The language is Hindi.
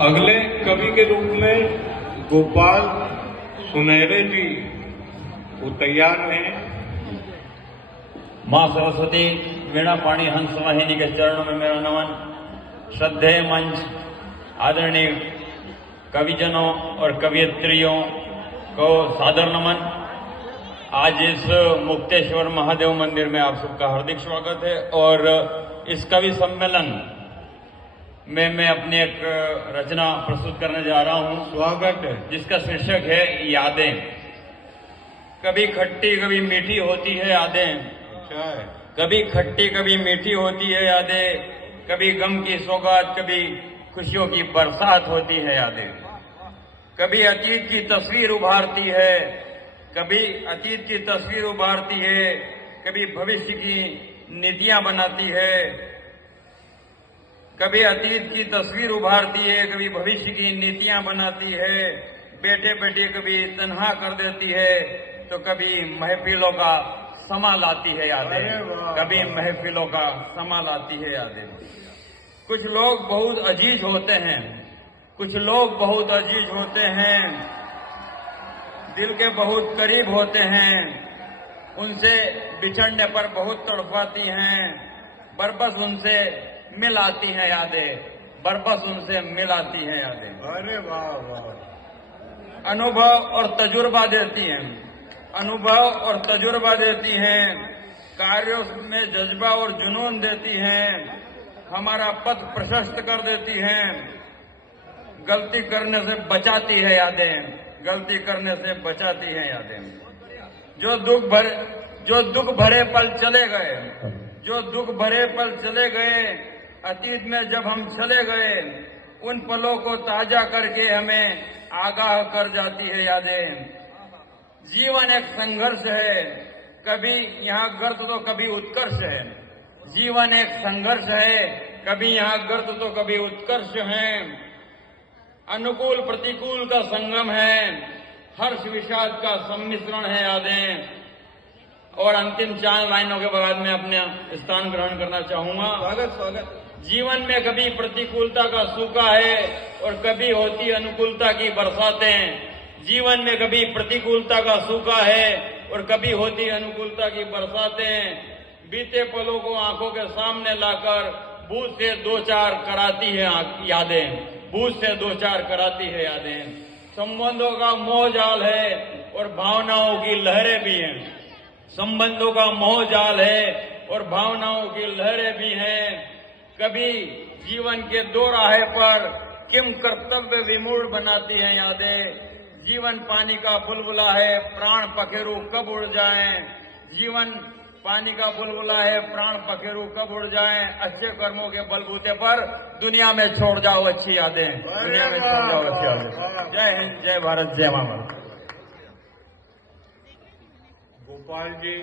अगले कवि के रूप में गोपाल सुनहरे जी वो तैयार हैं। मां सरस्वती वीणा पाणी हंस वाहिनी के चरणों में मेरा नमन। श्रद्धेय मंच, आदरणीय कविजनों और कवियत्रियों को सादर नमन। आज इस मुक्तेश्वर महादेव मंदिर में आप सबका हार्दिक स्वागत है और इस कवि सम्मेलन में मैं अपनी एक रचना प्रस्तुत करने जा रहा हूं। स्वागत है। जिसका शीर्षक है यादें। कभी खट्टी कभी मीठी होती है यादें, अच्छा है। कभी खट्टी कभी मीठी होती है यादें, कभी गम की सौगात कभी खुशियों की बरसात होती है यादें। कभी अतीत की तस्वीर उभारती है, कभी अतीत की तस्वीर उभारती है, कभी भविष्य की नीतियां बनाती है। कभी अतीत की तस्वीर उभारती है, कभी भविष्य की नीतियां बनाती है। बैठे बैठे कभी तन्हा कर देती है, तो कभी महफिलों का समा लाती है यादें, कभी महफिलों का समा लाती है यादें। कुछ लोग बहुत अजीज होते हैं, कुछ लोग बहुत अजीज होते हैं, दिल के बहुत करीब होते हैं, उनसे बिछड़ने पर बहुत तड़पाती हैं। बरबस उनसे मिल आती हैं यादें, बरबस उनसे मिल आती हैं यादें। अरे वाह वाह। अनुभव और तजुर्बा देती हैं, अनुभव और तजुर्बा देती हैं। कार्यों में जज्बा और जुनून देती हैं, हमारा पथ प्रशस्त कर देती हैं। गलती करने से बचाती है यादें, गलती करने से बचाती है यादें। जो दुख भरे पल चले गए, जो दुख भरे पल चले गए, अतीत में जब हम चले गए, उन पलों को ताजा करके हमें आगाह कर जाती है यादें। जीवन एक संघर्ष है, कभी यहाँ गर्त तो कभी उत्कर्ष है। जीवन एक संघर्ष है, कभी यहाँ गर्त तो कभी उत्कर्ष है। अनुकूल प्रतिकूल का संगम है, हर्ष विषाद का सम्मिश्रण है यादें। और अंतिम 4 लाइनों के बाद मैं अपने स्थान ग्रहण करना चाहूंगा। स्वागत। जीवन में कभी प्रतिकूलता का सूखा है और कभी होती अनुकूलता की बरसातें। जीवन में कभी प्रतिकूलता का सूखा है और कभी होती अनुकूलता की बरसातें। बीते पलों को आंखों के सामने लाकर बूझ से 2-4 कराती है यादें, बूझ से 2-4 कराती है यादें। संबंधों का मोह जाल है और भावनाओं की लहरें भी हैं, संबंधों का मोह जाल है और भावनाओं की लहरें भी हैं। कभी जीवन के 2 राहे पर किम कर्तव्य विमूढ़ बनाती है यादें। जीवन पानी का बुलबुला है, प्राण पखेरु कब उड़ जाएं। जीवन पानी का बुलबुला है, प्राण पखेरु कब उड़ जाएं। अच्छे कर्मों के बलबूते पर दुनिया में छोड़ जाओ अच्छी यादें, दुनिया में छोड़ जाओ अच्छी यादें। जय हिंद, जय भारत, जय मां भारत। गोपाल जी